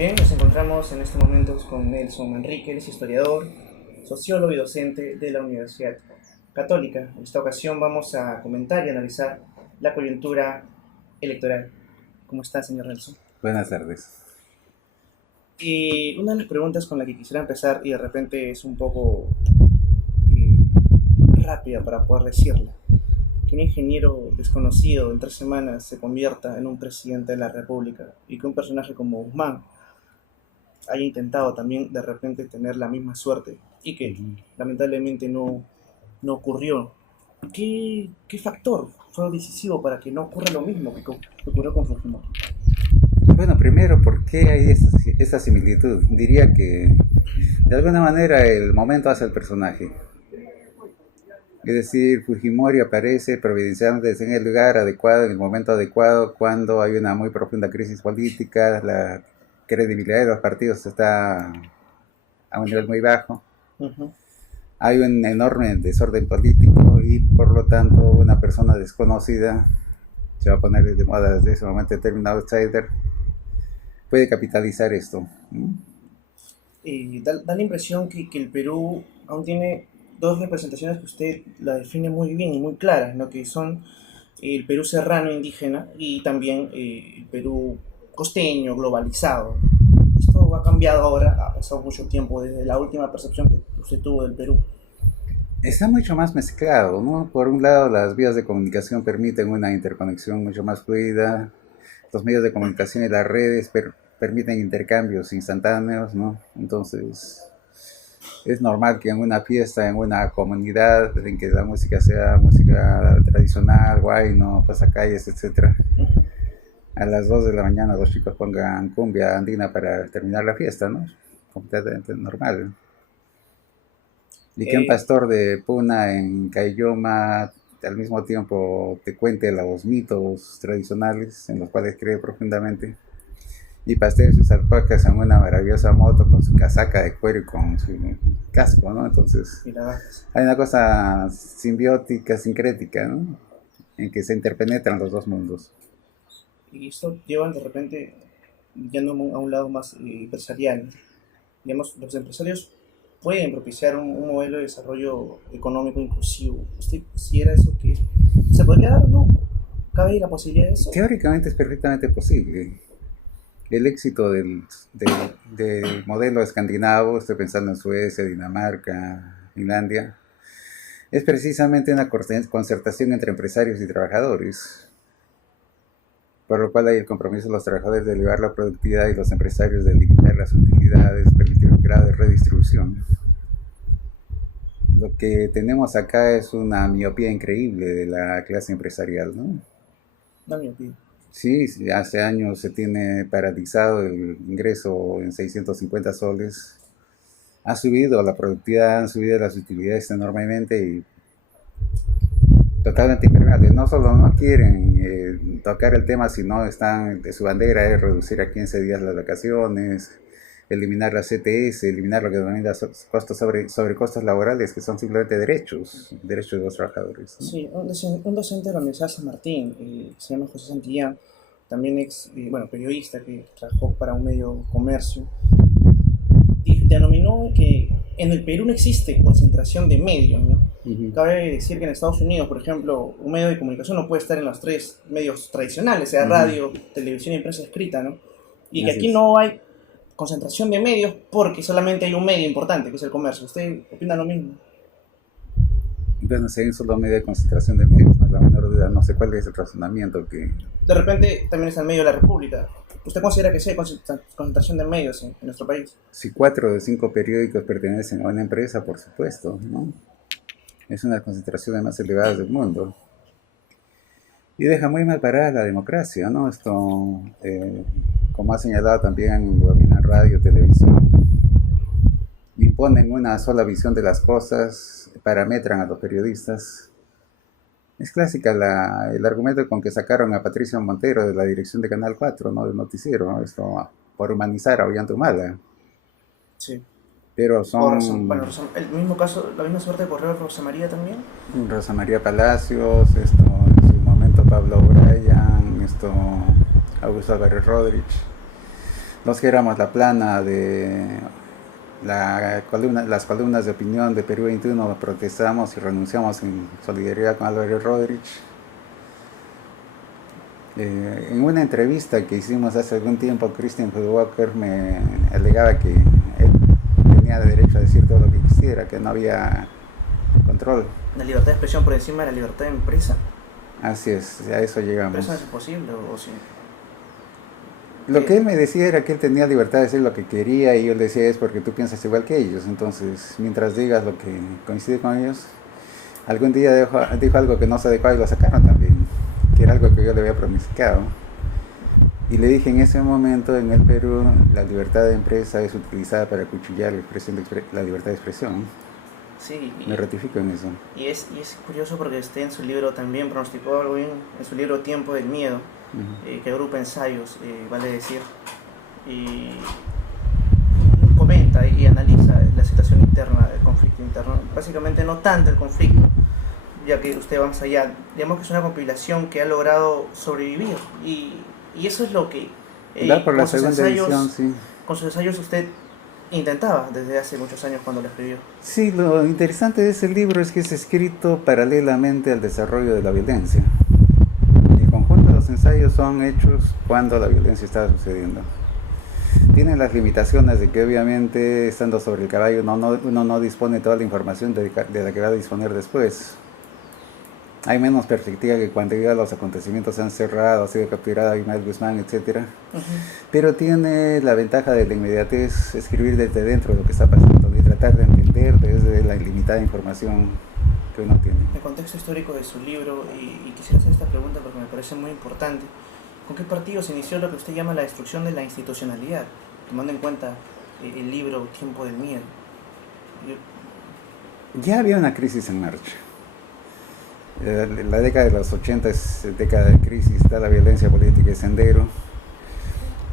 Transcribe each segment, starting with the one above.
Bien, nos encontramos en estos momentos con Nelson Manrique, él es historiador, sociólogo y docente de la Universidad Católica. En esta ocasión vamos a comentar y analizar la coyuntura electoral. ¿Cómo está, señor Nelson? Buenas tardes. Y una de las preguntas con la que quisiera empezar, y de repente es un poco eh, rápida para poder decirla, que un ingeniero desconocido en 3 semanas se convierta en un presidente de la República y que un personaje como Guzmán haya intentado también de repente tener la misma suerte y que lamentablemente no ocurrió. ¿Qué factor fue decisivo para que no ocurra lo mismo que ocurrió con Fujimori? Bueno, primero, ¿por qué hay esta similitud? Diría que de alguna manera el momento hace el personaje. Es decir, Fujimori aparece providencialmente en el lugar adecuado, en el momento adecuado, cuando hay una muy profunda crisis política, la credibilidad de los partidos está a un nivel muy bajo, Uh-huh. hay un enorme desorden político y por lo tanto una persona desconocida, se va a poner de moda desde ese momento el término outsider, puede capitalizar esto. Da la impresión que el Perú aún tiene dos representaciones que usted la define muy bien y muy claras, ¿no? Que son el Perú serrano indígena y también el Perú costeño, globalizado. Esto ha cambiado ahora, ha pasado mucho tiempo desde la última percepción que usted tuvo del Perú. Está mucho más mezclado, ¿no? Por un lado, las vías de comunicación permiten una interconexión mucho más fluida, los medios de comunicación y las redes permiten intercambios instantáneos, ¿no? Entonces, es normal que en una fiesta, en una comunidad, en que la música sea música tradicional, guay, ¿no? Pasacalles, etcétera. A las 2 de la mañana los chicos pongan cumbia andina para terminar la fiesta, ¿no? Completamente normal. Y que un Eh, pastor de Puna en Caylloma al mismo tiempo te cuente los mitos tradicionales en los cuales cree profundamente y pastea sus alpacas en una maravillosa moto con su casaca de cuero y con su casco, ¿no? Entonces hay una cosa simbiótica, sincrética, ¿no? En que se interpenetran los dos mundos. y esto lleva de repente, yendo a un lado más empresarial, digamos, los empresarios pueden propiciar un modelo de desarrollo económico inclusivo. ¿Usted considera eso que se podría dar o no? ¿Cabe la posibilidad de eso? Teóricamente es perfectamente posible. El éxito del modelo escandinavo, estoy pensando en Suecia, Dinamarca, Finlandia, es precisamente una concertación entre empresarios y trabajadores, por lo cual hay el compromiso de los trabajadores de elevar la productividad y los empresarios de limitar las utilidades, permitir un grado de redistribución. Lo que tenemos acá es una miopía increíble de la clase empresarial, ¿no? No me opinión. Sí, hace años se tiene paralizado el ingreso en 650 soles. Ha subido la productividad, han subido las utilidades enormemente y totalmente impermeables. No solo no quieren tocar el tema, sino están de su bandera es reducir a 15 días las vacaciones, eliminar la CTS, eliminar lo que denomina costos sobre costos laborales, que son simplemente derechos de los trabajadores, ¿no? Sí, un docente de la Universidad San Martín, se llama José Santillán, también bueno, periodista que trabajó para un medio comercio, denominó que en el Perú no existe concentración de medios, ¿no? Cabe decir que en Estados Unidos, por ejemplo, un medio de comunicación no puede estar en los tres medios tradicionales, sea radio, televisión y prensa escrita, ¿no? Y que Así aquí es. no hay concentración de medios porque solamente hay un medio importante, que es el comercio. ¿Usted opina lo mismo? Bueno, si hay un solo medio de concentración de medios, no es la menor duda, no sé cuál es el razonamiento que... De repente también está el medio de la República. ¿Usted considera que sí hay concentración de medios en nuestro país? Si 4 de 5 periódicos pertenecen a una empresa, por supuesto, ¿no? Es una de las concentraciones más elevadas del mundo. Y deja muy mal parada la democracia, ¿no? Esto, como ha señalado también, dominan radio, televisión, imponen una sola visión de las cosas, parametran a los periodistas. Es clásica el argumento con que sacaron a Patricio Montero de la dirección de Canal 4, ¿no? Del noticiero, ¿no? Esto, por humanizar a Ollantumala. Sí. Pero Bueno, son el mismo caso, la misma suerte corrió Rosa María también. Rosa María Palacios, esto, en su momento Pablo Bryan, esto, Augusto Álvarez Rodríguez. Los que éramos la plana de las columnas de opinión de Perú 21 protestamos y renunciamos en solidaridad con Álvaro Rodríguez. En una entrevista que hicimos hace algún tiempo, Christian Walker me alegaba que él tenía derecho a decir todo lo que quisiera, que no había control. ¿La libertad de expresión por encima de la libertad de empresa? Así es, a eso llegamos. ¿Pero eso no es posible o sí? Lo que él me decía era que él tenía libertad de decir lo que quería y yo le decía es porque tú piensas igual que ellos, entonces mientras digas lo que coincide con ellos. Algún día dijo algo que no se adecuaba y lo sacaron también, que era algo que yo le había pronosticado. Y le dije en ese momento, en el Perú, la libertad de empresa es utilizada para acuchillar la libertad de expresión. Sí, me ratifico en eso. Y es curioso porque usted en su libro también pronosticó algo bien, en su libro Tiempo del Miedo, que agrupa ensayos, vale decir, y comenta y analiza la situación interna, el conflicto interno, básicamente no tanto el conflicto, ya que usted va más allá, digamos que es una compilación que ha logrado sobrevivir, y eso es lo que por la segunda edición, sí. Con sus ensayos usted intentaba desde hace muchos años cuando lo escribió. Sí, lo interesante de ese libro es que es escrito paralelamente al desarrollo de la violencia. El conjunto de los ensayos son hechos cuando la violencia estaba sucediendo. Tienen las limitaciones de que obviamente estando sobre el caballo uno no dispone de toda la información de la que va a disponer después. Hay menos perspectiva que cuando ya los acontecimientos se han cerrado, ha sido capturada Ismael Guzmán, etc. Pero tiene la ventaja de la inmediatez, escribir desde dentro de lo que está pasando y tratar de entender desde la limitada información que uno tiene. El contexto histórico de su libro, y quisiera hacer esta pregunta porque me parece muy importante. ¿Con qué partido se inició lo que usted llama la destrucción de la institucionalidad, tomando en cuenta el libro Tiempo del Miedo? Ya había una crisis en marcha. La década de los 80 es década de crisis, está la violencia política y sendero,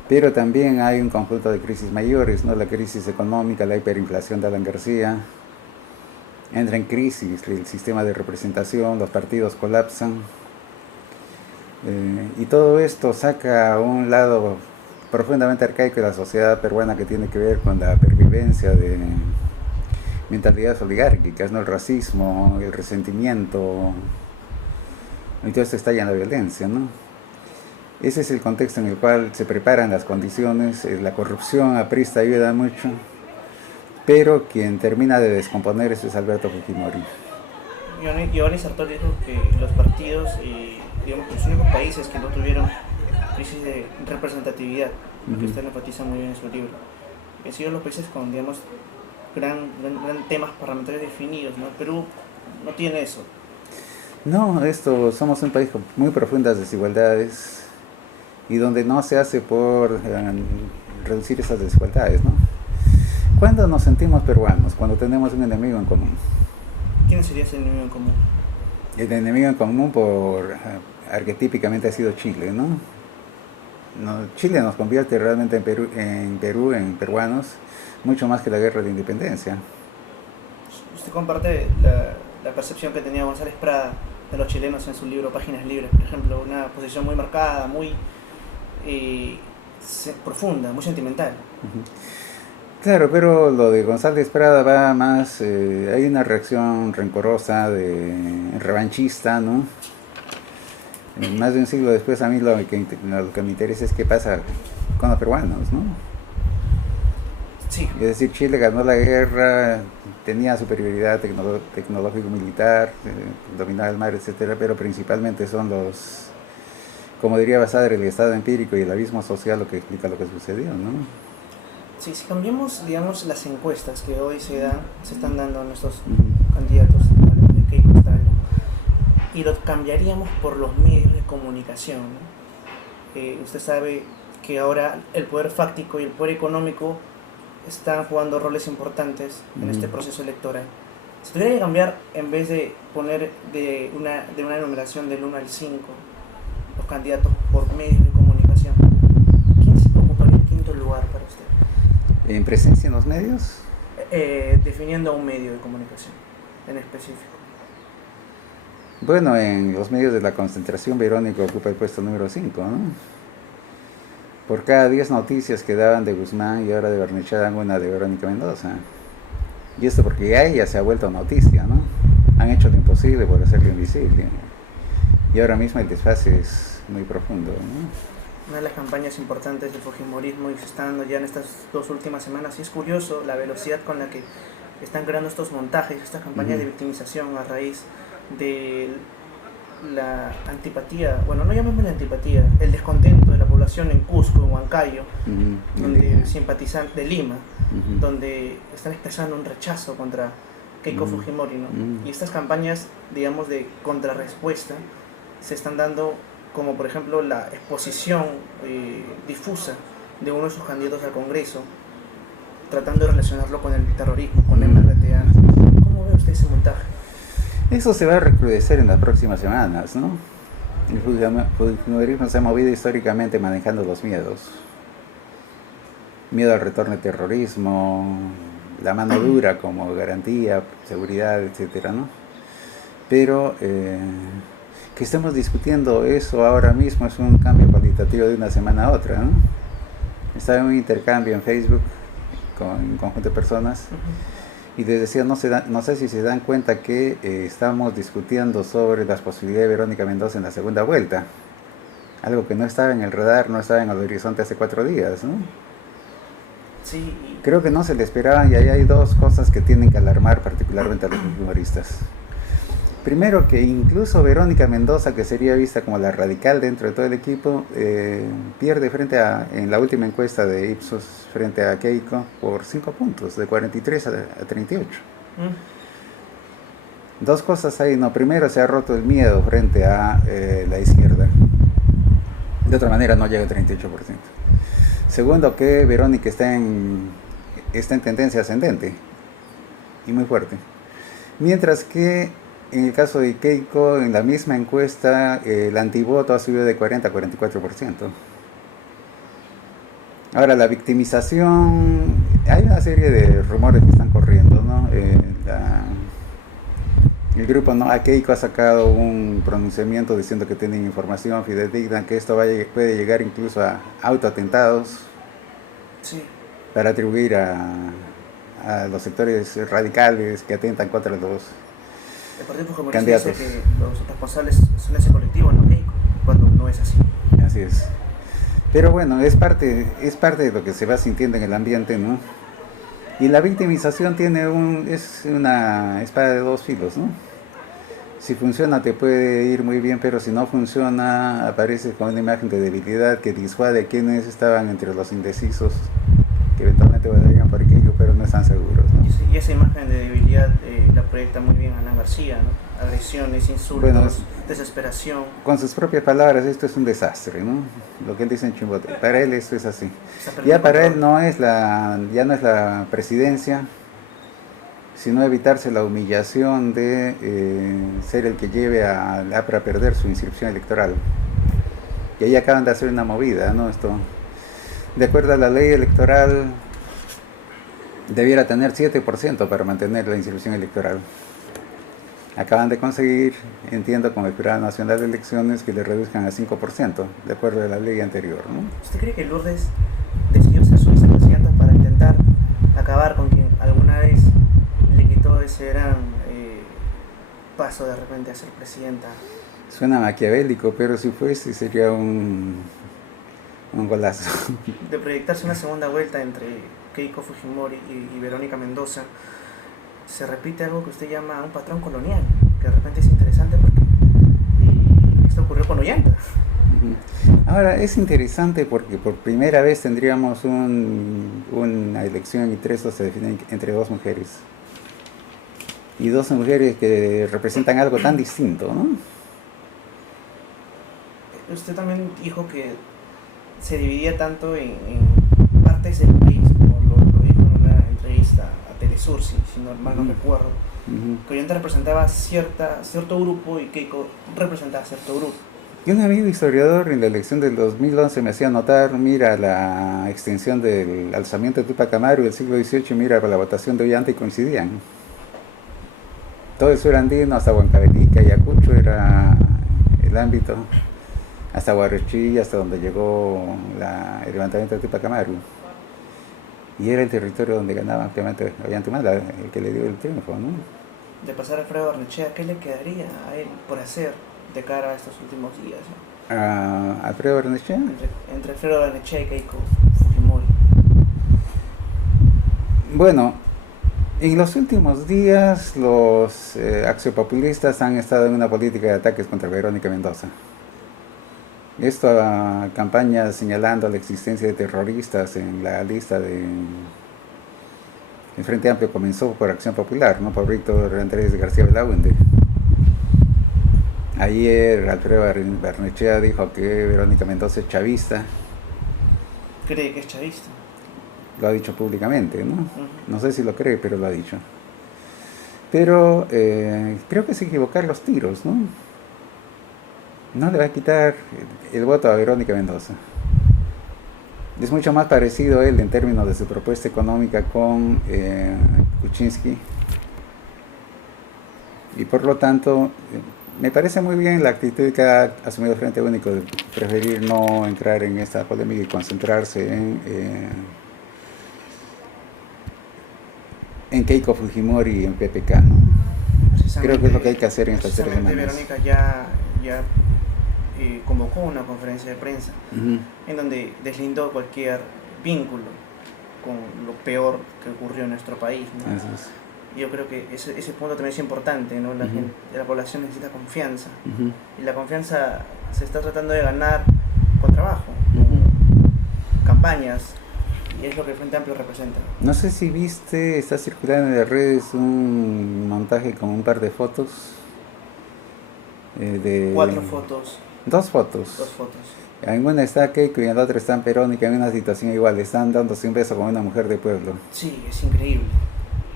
pero también hay un conjunto de crisis mayores, ¿no? La crisis económica, la hiperinflación de Alan García, entra en crisis el sistema de representación, los partidos colapsan, y todo esto saca a un lado profundamente arcaico de la sociedad peruana que tiene que ver con la pervivencia de mentalidades oligárquicas, ¿no? El racismo, el resentimiento, y todo esto estalla en la violencia, ¿no? Ese es el contexto en el cual se preparan las condiciones. La corrupción aprista ayuda mucho, pero quien termina de descomponer eso es Alberto Fujimori. Giovanni Sartori dijo que los partidos, digamos, los únicos países que no tuvieron crisis de representatividad, que usted lo enfatiza muy bien en su libro, han sido los países con, digamos, gran temas parlamentarios definidos, ¿no? Perú no tiene eso. No, somos un país con muy profundas desigualdades y donde no se hace por reducir esas desigualdades, ¿no? ¿Cuándo nos sentimos peruanos? Cuando tenemos un enemigo en común. ¿Quién sería ese enemigo en común? El enemigo en común arquetípicamente ha sido Chile, ¿no? Chile nos convierte realmente en peruanos, mucho más que la guerra de independencia. ¿Usted comparte la percepción que tenía González Prada de los chilenos en su libro Páginas Libres, por ejemplo? Una posición muy marcada, muy profunda, muy sentimental. Claro, pero lo de González Prada va más, hay una reacción rencorosa, revanchista, ¿no? Más de un siglo después, a mí lo que me interesa es qué pasa con los peruanos, ¿no? Sí. Es decir, Chile ganó la guerra, tenía superioridad tecnológico-militar, dominaba el mar, etcétera, pero principalmente son como diría Basadre, el estado empírico y el abismo social lo que explica lo que sucedió, ¿no? Sí, si cambiamos, digamos, las encuestas que hoy se están dando a nuestros candidatos de Keiko Estrada, y lo cambiaríamos por los medios de comunicación, ¿no? Usted sabe que ahora el poder fáctico y el poder económico están jugando roles importantes en este proceso electoral. Si tuviera que cambiar, en vez de poner de una numeración del 1 al 5 los candidatos por medios de comunicación, ¿quién se ocuparía el quinto lugar para usted? ¿En presencia en los medios? Definiendo un medio de comunicación en específico. Bueno, en los medios de la concentración, Verónica ocupa el puesto número 5, ¿no? por cada 10 noticias que daban de Guzmán y ahora de Barnechea dan una de Verónica Mendoza. Y esto porque ya ella se ha vuelto noticia, ¿no? Han hecho lo imposible por hacerlo invisible. Y ahora mismo el desfase es muy profundo, ¿no? Una de las campañas importantes del fujimorismo y se está dando ya en estas 2 últimas semanas, y es curioso la velocidad con la que están creando estos montajes, estas campañas de victimización a raíz de la antipatía, bueno, no llamémosle antipatía, el descontento de la población en Cusco, en Huancayo, donde simpatizantes de Lima, donde están expresando un rechazo contra Keiko Fujimori, ¿no? Y estas campañas, digamos, de contrarrespuesta se están dando, como por ejemplo la exposición difusa de uno de sus candidatos al Congreso, tratando de relacionarlo con el terrorismo, con MRTA. ¿Cómo ve usted ese montaje? Eso se va a recrudecer en las próximas semanas, ¿no? El fujimorismo se ha movido históricamente manejando los miedos. Miedo al retorno del terrorismo, la mano dura como garantía, seguridad, etcétera, ¿no? Pero que estemos discutiendo eso ahora mismo es un cambio cualitativo de una semana a otra, ¿no? Estaba en un intercambio en Facebook con un conjunto de personas y les decía, no sé si se dan cuenta que estamos discutiendo sobre las posibilidades de Verónica Mendoza en la segunda vuelta, algo que no estaba en el radar, no estaba en el horizonte hace 4 días, ¿no? Sí. Creo que no se le esperaban y ahí hay 2 cosas que tienen que alarmar particularmente a los humoristas. Primero, que incluso Verónica Mendoza, que sería vista como la radical dentro de todo el equipo, pierde en la última encuesta de Ipsos frente a Keiko por 5 puntos, de 43 a 38. 2 cosas ahí, no, primero se ha roto el miedo frente a la izquierda, de otra manera no llega al 38%. Segundo, que Verónica está en tendencia ascendente y muy fuerte, mientras que en el caso de Keiko, en la misma encuesta, el antivoto ha subido de 40 a 44%. Ahora, la victimización, hay una serie de rumores que están corriendo, ¿no? El grupo No a Keiko ha sacado un pronunciamiento diciendo que tienen información fidedigna, que esto puede llegar incluso a autoatentados, sí, para atribuir a los sectores radicales que atentan contra los el Partido Fujimorista dice que los responsables son ese colectivo, no Keiko, cuando no es así. Así es. Pero bueno, es parte de lo que se va sintiendo en el ambiente, ¿no? Y la victimización es una espada de 2 filos, ¿no? Si funciona te puede ir muy bien, pero si no funciona aparece con una imagen de debilidad que disuade a quienes estaban entre los indecisos, que eventualmente votarían por Keiko, pero no están seguros, ¿no? Y esa imagen de debilidad la proyecta muy bien Alan García, ¿no? Agresiones, insultos, bueno, desesperación. Con sus propias palabras, esto es un desastre, ¿no? Lo que él dice en Chimbote. Para él esto es así. Ya para él ya no es la presidencia, sino evitarse la humillación de ser el que lleve a APRA a perder su inscripción electoral. Y ahí acaban de hacer una movida, ¿no? Esto, de acuerdo a la ley electoral, debiera tener 7% para mantener la inscripción electoral. Acaban de conseguir, entiendo, con el Jurado Nacional de Elecciones, que le reduzcan a 5%, de acuerdo a la ley anterior, ¿no? ¿Usted cree que Lourdes decidió ser su vicepresidenta para intentar acabar con quien alguna vez le quitó ese gran paso de repente a ser presidenta? Suena maquiavélico, pero si fuese sería un golazo. De proyectarse una segunda vuelta entre Keiko Fujimori y Verónica Mendoza, se repite algo que usted llama un patrón colonial, que de repente es interesante porque esto ocurrió con Ollanta. Ahora, es interesante porque por primera vez tendríamos una elección y 3 se definen entre 2 mujeres. Y 2 mujeres que representan algo tan distinto, ¿no? Usted también dijo que se dividía tanto en partes del país, como lo dijo en una entrevista a Telesur, si no mal no recuerdo, que Ollanta representaba cierto grupo y Keiko representaba cierto grupo. Y un amigo historiador en la elección del 2011 me hacía notar, mira la extensión del alzamiento de Túpac Amaru del siglo XVIII, mira la votación de Ollanta y coincidían. Todo el sur andino hasta Huancavelica y Ayacucho era el ámbito hasta Huarechí, hasta donde llegó el levantamiento de Tupac Amaru. Y era el territorio donde ganaba ampliamente Ollantumala, el que le dio el triunfo, ¿no? De pasar a Alfredo Barnechea, ¿qué le quedaría a él por hacer de cara a estos últimos días, ¿no? ¿A Alfredo Barnechea? Entre Alfredo Barnechea y Keiko Fujimori. Bueno, en los últimos días los axiopopulistas han estado en una política de ataques contra Verónica Mendoza. Esta campaña señalando la existencia de terroristas en la lista de... El Frente Amplio comenzó por Acción Popular, no por Víctor Andrés García Belaúnde. Ayer Alfredo Barnechea dijo que Verónica Mendoza es chavista. ¿Cree que es chavista? Lo ha dicho públicamente, ¿no? No sé si lo cree, pero lo ha dicho. Pero creo que es equivocar los tiros, ¿no? No le va a quitar el voto a Verónica Mendoza. Es mucho más parecido él en términos de su propuesta económica con Kuczynski. Y por lo tanto, me parece muy bien la actitud que ha asumido el Frente Único de preferir no entrar en esta polémica y concentrarse en Keiko Fujimori y en PPK, ¿no? Creo que es lo que hay que hacer en estas 3 semanas. Verónica ya convocó una conferencia de prensa en donde deslindó cualquier vínculo con lo peor que ocurrió en nuestro país, ¿no? Yo creo que ese punto también es importante, ¿no? La población necesita confianza y la confianza se está tratando de ganar con trabajo, campañas, y es lo que el Frente Amplio representa. No sé si viste, está circulando en las redes un montaje con un par de fotos. 4 fotos. 2 fotos. 2 fotos. En una está Keiko y en la otra está Verónica en una situación igual, están dándose un beso con una mujer de pueblo. Sí, es increíble.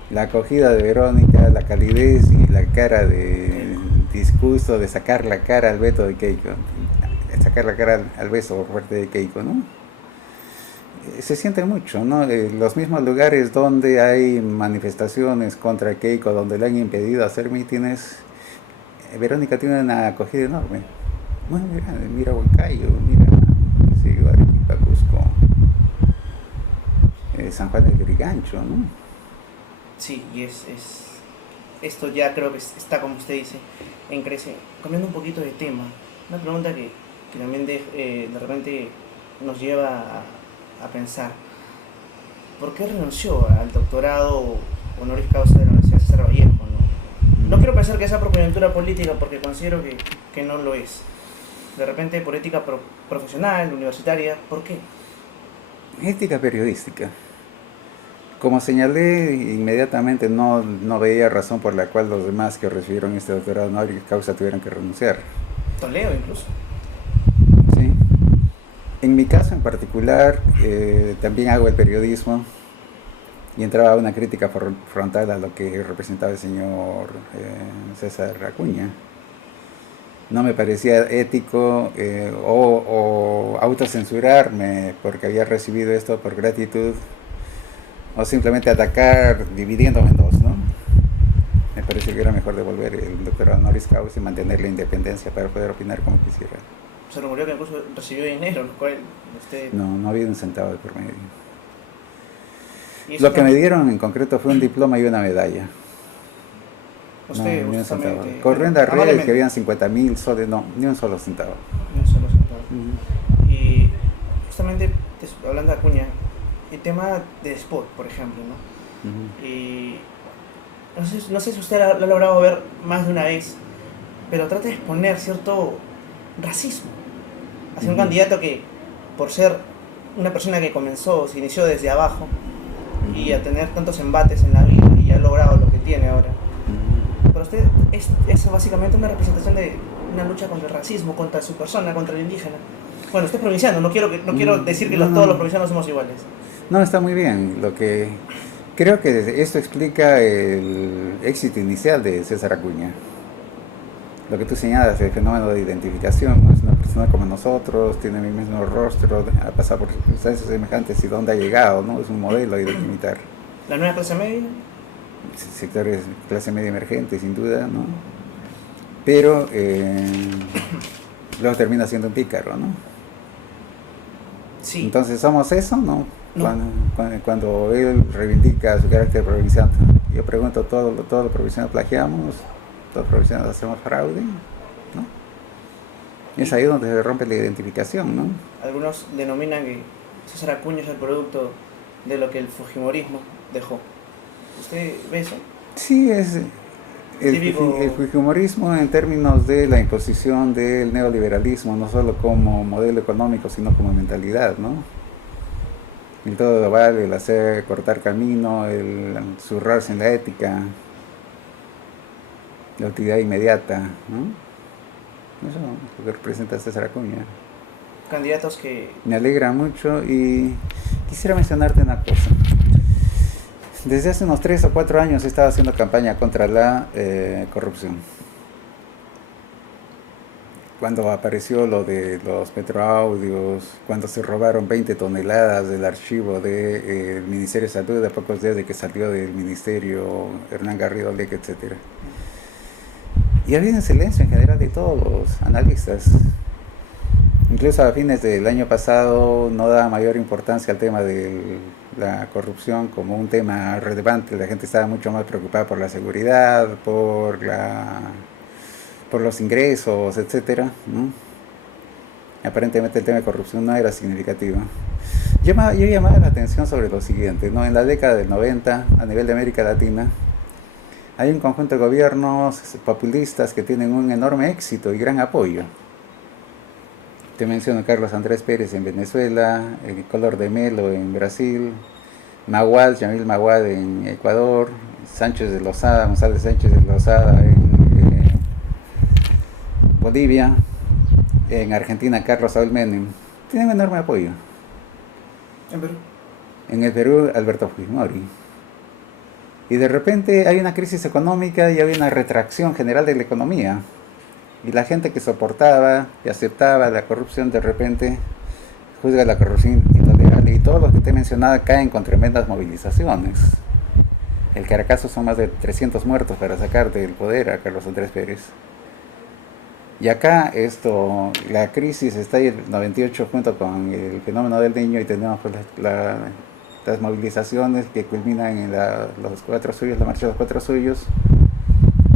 La acogida de Verónica, la calidez y la cara de disgusto de sacar la cara al veto de Keiko, sacar la cara al beso por parte de Keiko, ¿no? Se siente mucho, ¿no? Los mismos lugares donde hay manifestaciones contra Keiko, donde le han impedido hacer mítines, Verónica tiene una acogida enorme. Bueno, mira Huancayo, mira Arequipa, Cusco, San Juan del Lurigancho, ¿no? Sí, y esto ya creo que está, como usted dice, en crece. Cambiando un poquito de tema, una pregunta que también de repente nos lleva a pensar. ¿Por qué renunció al doctorado honoris causa de la Universidad César Vallejo? No quiero pensar que sea por coyuntura política, porque considero que no lo es. De repente por ética profesional, universitaria, ¿por qué? Ética periodística. Como señalé, inmediatamente no veía razón por la cual los demás que recibieron este doctorado honoris causa tuvieran que renunciar. Toledo incluso. Sí. En mi caso en particular, también hago el periodismo y entraba una crítica frontal a lo que representaba el señor César Acuña. No me parecía ético o autocensurarme porque había recibido esto por gratitud, o simplemente atacar dividiéndome en dos, ¿no? Me pareció que era mejor devolver el doctorado honoris causa y mantener la independencia para poder opinar como quisiera. Se rumoreó que incluso recibió dinero, lo cual usted... No había un centavo de por medio. Lo que me dieron en concreto fue un diploma y una medalla. Usted, no, ni un centavo. Corrió en las redes que habían 50.000 soles, no, ni un solo centavo. Ni un solo centavo. Y justamente, hablando de Acuña, el tema de Spot, por ejemplo, ¿no? Y no sé si usted lo ha logrado ver más de una vez, pero trata de exponer cierto racismo hacia un candidato que, por ser una persona que se inició desde abajo y a tener tantos embates en la vida y ha logrado lo que tiene ahora. Pero usted es básicamente una representación de una lucha contra el racismo, contra su persona, contra el indígena. Bueno, usted es provinciano, no quiero decir que todos los provincianos somos iguales. No, está muy bien. Lo que creo que esto explica el éxito inicial de César Acuña. Lo que tú señalas, el fenómeno de identificación, ¿no? Es una persona como nosotros, tiene el mismo rostro, ha pasado por circunstancias semejantes y dónde ha llegado, ¿no? Es un modelo de imitar. ¿La nueva clase media? Sectores clase media emergente, sin duda, ¿no? Pero luego termina siendo un pícaro, ¿no? Sí. Entonces somos eso, ¿no? No. Cuando él reivindica su carácter provincial, yo pregunto, ¿todos los provincianos plagiamos? ¿Todos los provincianos hacemos fraude? ¿No? Y es ahí donde se rompe la identificación, ¿no? Algunos denominan que César Acuña es el producto de lo que el fujimorismo dejó. ¿Usted ve eso? Sí, es Típico. el fujimorismo en términos de la imposición del neoliberalismo, no solo como modelo económico, sino como mentalidad, ¿no? El todo vale, el hacer cortar camino, el zurrarse en la ética, la utilidad inmediata, ¿no? Eso es lo que representa César Acuña. Candidatos que... Me alegra mucho y quisiera mencionarte una cosa. Desde hace unos 3 o 4 años he estado haciendo campaña contra la corrupción. Cuando apareció lo de los petroaudios, cuando se robaron 20 toneladas del archivo del Ministerio de Salud a pocos días de que salió del Ministerio Hernán Garrido Leque, etc. Y había un silencio en general de todos los analistas. Incluso a fines del año pasado no daba mayor importancia al tema de la corrupción como un tema relevante. La gente estaba mucho más preocupada por la seguridad, por los ingresos, etcétera, ¿no? Aparentemente el tema de corrupción no era significativo. Yo llamaba la atención sobre lo siguiente, ¿no? En la década del 90, a nivel de América Latina, hay un conjunto de gobiernos populistas que tienen un enorme éxito y gran apoyo. Te menciono Carlos Andrés Pérez en Venezuela, el Collor de Mello en Brasil, Yamil Maguad en Ecuador, González Sánchez de Lozada en Bolivia, en Argentina Carlos Saúl Menem. Tienen un enorme apoyo. ¿En Perú? En el Perú Alberto Fujimori. Y de repente hay una crisis económica y hay una retracción general de la economía. Y la gente que soportaba y aceptaba la corrupción de repente juzga la corrupción intolerable. Y todos los que te he mencionado caen con tremendas movilizaciones. El Caracazo son más de 300 muertos para sacar del poder a Carlos Andrés Pérez. Y acá la crisis está ahí el 98 junto con el fenómeno del Niño y tenemos pues las movilizaciones que culminan en los 4 suyos, la marcha de los 4 suyos.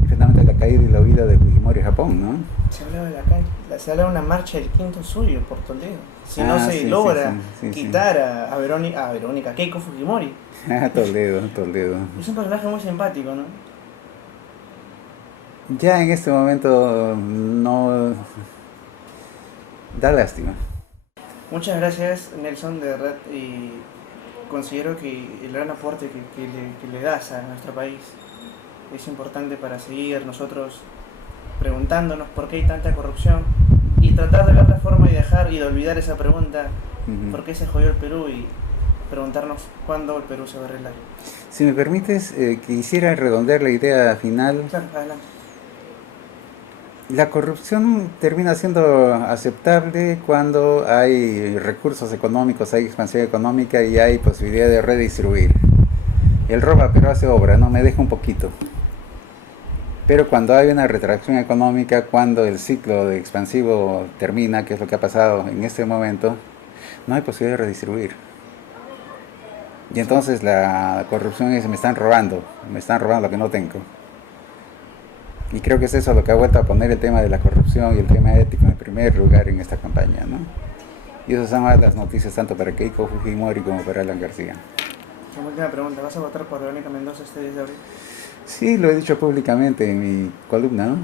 Finalmente la caída y la huida de Fujimori a Japón, ¿no? Se habla de una marcha del 5.º suyo por Toledo. Si no se logra quitar a Verónica Keiko Fujimori. Toledo. Es un personaje muy simpático, ¿no? Ya en este momento no da lástima. Muchas gracias, Nelson, de verdad. Y considero que el gran aporte que le das a nuestro país es importante para seguir nosotros preguntándonos por qué hay tanta corrupción y tratar de ver la forma y dejar y de olvidar esa pregunta, por qué se jodió el Perú, y preguntarnos cuándo el Perú se va a arreglar. Si me permites, quisiera redondear la idea final. Claro, adelante. La corrupción termina siendo aceptable cuando hay recursos económicos, hay expansión económica y hay posibilidad de redistribuir. El roba pero hace obra, ¿no? Me deja un poquito. Pero cuando hay una retracción económica, cuando el ciclo de expansivo termina, que es lo que ha pasado en este momento, no hay posibilidad de redistribuir. Y entonces la corrupción es: me están robando lo que no tengo. Y creo que es eso lo que ha vuelto a poner el tema de la corrupción y el tema ético en primer lugar en esta campaña, ¿no? Y esas son las noticias tanto para Keiko Fujimori como para Alan García. Una última pregunta, ¿vas a votar por Verónica Mendoza este 10 de abril? Sí, lo he dicho públicamente en mi columna, ¿no?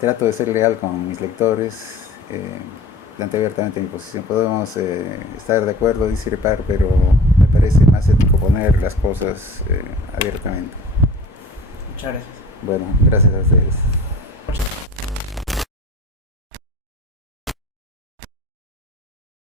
Trato de ser leal con mis lectores, planteo abiertamente mi posición. Podemos estar de acuerdo, discrepar, pero me parece más ético poner las cosas abiertamente. Muchas gracias. Bueno, gracias a ustedes.